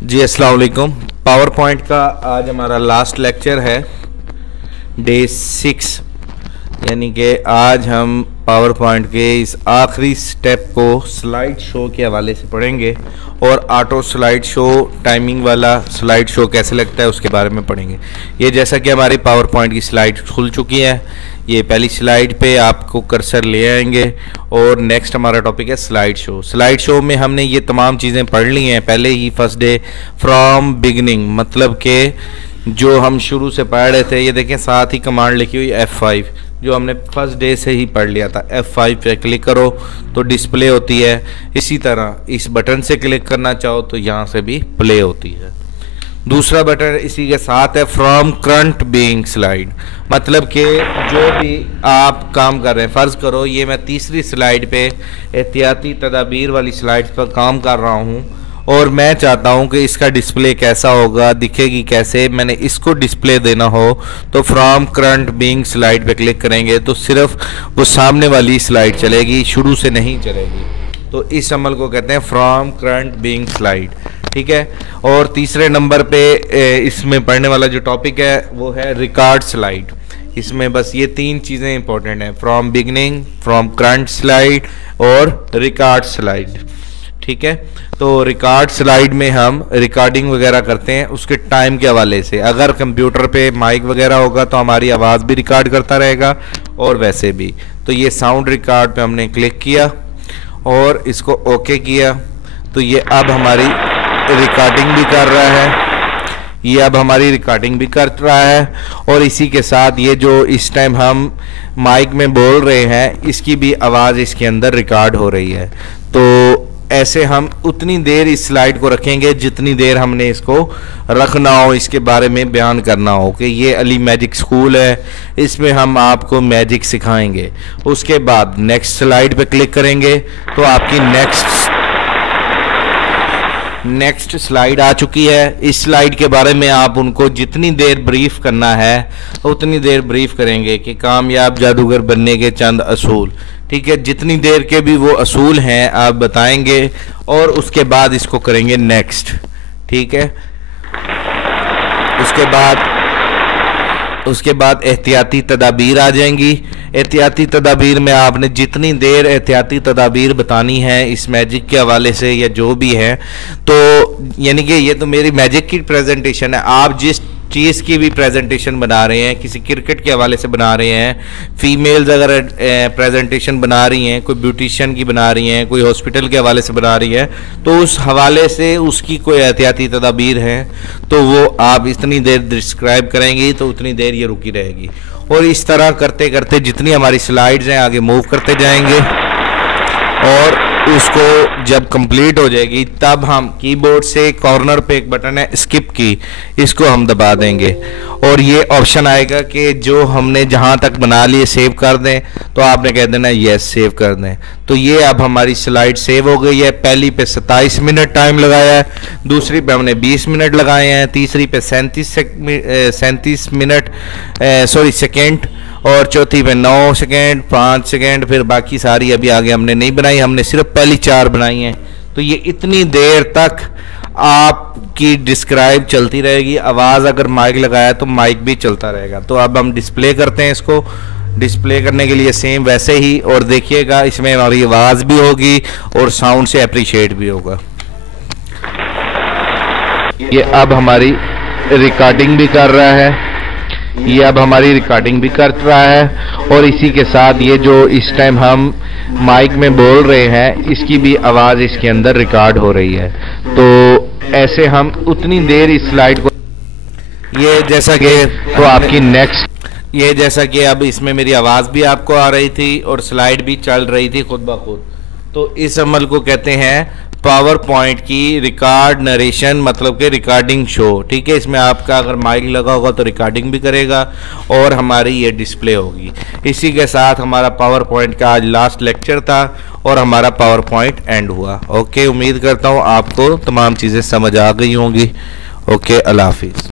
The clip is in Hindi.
जी अस्सलाम वालेकुम। पावर पॉइंट का आज हमारा लास्ट लेक्चर है डे 6, यानी कि आज हम पावर पॉइंट के इस आखिरी स्टेप को स्लाइड शो के हवाले से पढ़ेंगे और ऑटो स्लाइड शो टाइमिंग वाला स्लाइड शो कैसे लगता है उसके बारे में पढ़ेंगे। ये जैसा कि हमारी पावर पॉइंट की स्लाइड खुल चुकी है, ये पहली स्लाइड पे आपको कर्सर ले आएंगे और नेक्स्ट हमारा टॉपिक है स्लाइड शो। स्लाइड शो में हमने ये तमाम चीज़ें पढ़ ली हैं पहले ही फर्स्ट डे फ्रॉम बिगनिंग, मतलब कि जो हम शुरू से पढ़ रहे थे। ये देखें साथ ही कमांड लिखी हुई F5 जो हमने फर्स्ट डे से ही पढ़ लिया था। F5 पे क्लिक करो तो डिस्प्ले होती है। इसी तरह इस बटन से क्लिक करना चाहो तो यहाँ से भी प्ले होती है। दूसरा बटन इसी के साथ है फ्रॉम करंट बीइंग स्लाइड, मतलब कि जो भी आप काम कर रहे हैं, फ़र्ज़ करो ये मैं तीसरी स्लाइड पे एहतियाती तदाबीर वाली स्लाइड पर काम कर रहा हूँ और मैं चाहता हूँ कि इसका डिस्प्ले कैसा होगा, दिखेगी कैसे, मैंने इसको डिस्प्ले देना हो तो फ्रॉम करंट बीइंग स्लाइड पे क्लिक करेंगे तो सिर्फ वो सामने वाली स्लाइड चलेगी, शुरू से नहीं चलेगी। तो इस अमल को कहते हैं फ्रॉम करंट बीइंग स्लाइड, ठीक है। और तीसरे नंबर पे इसमें पढ़ने वाला जो टॉपिक है वो है रिकॉर्ड स्लाइड। इसमें बस ये तीन चीज़ें इंपॉर्टेंट हैं, from beginning, from current slide और रिकॉर्ड स्लाइड, ठीक है। तो रिकॉर्ड स्लाइड में हम रिकॉर्डिंग वगैरह करते हैं उसके टाइम के हवाले से। अगर कंप्यूटर पे माइक वगैरह होगा तो हमारी आवाज़ भी रिकॉर्ड करता रहेगा और वैसे भी। तो ये साउंड रिकॉर्ड पे हमने क्लिक किया और इसको ओके किया तो ये अब हमारी रिकॉर्डिंग भी कर रहा है, ये अब हमारी रिकॉर्डिंग भी कर रहा है। और इसी के साथ ये जो इस टाइम हम माइक में बोल रहे हैं इसकी भी आवाज़ इसके अंदर रिकॉर्ड हो रही है। तो ऐसे हम उतनी देर इस स्लाइड को रखेंगे जितनी देर हमने इसको रखना हो, इसके बारे में बयान करना हो कि ये अली मैजिक स्कूल है, इसमें हम आपको मैजिक सिखाएंगे। उसके बाद नेक्स्ट स्लाइड पे क्लिक करेंगे तो आपकी नेक्स्ट स्लाइड आ चुकी है। इस स्लाइड के बारे में आप उनको जितनी देर ब्रीफ करना है उतनी देर ब्रीफ करेंगे कि कामयाब जादूगर बनने के चंद असूल, ठीक है। जितनी देर के भी वो असूल हैं आप बताएंगे और उसके बाद इसको करेंगे नेक्स्ट, ठीक है। उसके बाद एहतियाती तदाबीर आ जाएंगी। एहतियाती तदाबीर में आपने जितनी देर एहतियाती तदाबीर बतानी है इस मैजिक के हवाले से या जो भी है, तो यानी कि ये तो मेरी मैजिक की प्रेजेंटेशन है। आप जिस चीज़ की भी प्रेजेंटेशन बना रहे हैं, किसी क्रिकेट के हवाले से बना रहे हैं, फीमेल्स अगर प्रेजेंटेशन बना रही हैं, कोई ब्यूटिशियन की बना रही हैं, कोई हॉस्पिटल के हवाले से बना रही है, तो उस हवाले से उसकी कोई एहतियाती तदाबीर है तो वो आप इतनी देर डिस्क्राइब करेंगी तो उतनी देर ये रुकी रहेगी। और इस तरह करते करते जितनी हमारी स्लाइड्स हैं आगे मूव करते जाएंगे और उसको जब कंप्लीट हो जाएगी तब हम कीबोर्ड से कॉर्नर पे एक बटन है स्किप की, इसको हम दबा देंगे और ये ऑप्शन आएगा कि जो हमने जहां तक बना लिए सेव कर दें, तो आपने कह देना यस सेव कर दें। तो ये अब हमारी स्लाइड सेव हो गई है। पहली पे 27 मिनट टाइम लगाया है, दूसरी पे हमने 20 मिनट लगाए हैं, तीसरी पे 37 मिनट सेकेंड और चौथी पे 9 सेकेंड, 5 सेकेंड, फिर बाकी सारी अभी आगे हमने नहीं बनाई, हमने सिर्फ पहली 4 बनाई हैं। तो ये इतनी देर तक आपकी डिस्क्राइब चलती रहेगी। आवाज़ अगर माइक लगाया तो माइक भी चलता रहेगा। तो अब हम डिस्प्ले करते हैं, इसको डिस्प्ले करने के लिए सेम वैसे ही, और देखिएगा इसमें हमारी आवाज़ भी होगी और साउंड से अप्रिशिएट भी होगा। ये अब हमारी रिकॉर्डिंग भी कर रहा है, ये अब हमारी रिकॉर्डिंग भी कर रहा है और इसी के साथ ये जो इस टाइम हम माइक में बोल रहे हैं इसकी भी आवाज़ इसके अंदर रिकॉर्ड हो रही है। तो ऐसे हम उतनी देर इस स्लाइड को, ये जैसा कि तो आपकी ये जैसा कि अब इसमें मेरी आवाज़ भी आपको आ रही थी और स्लाइड भी चल रही थी खुद ब खुद। तो इस अमल को कहते हैं पावर पॉइंट की रिकॉर्ड नरेशन, मतलब कि रिकॉर्डिंग शो, ठीक है। इसमें आपका अगर माइक लगा होगा तो रिकॉर्डिंग भी करेगा और हमारी ये डिस्प्ले होगी। इसी के साथ हमारा पावर पॉइंट का आज लास्ट लेक्चर था और हमारा पावर पॉइंट एंड हुआ। ओके, उम्मीद करता हूँ आपको तमाम चीज़ें समझ आ गई होंगी। ओके, अल्लाह हाफिज़।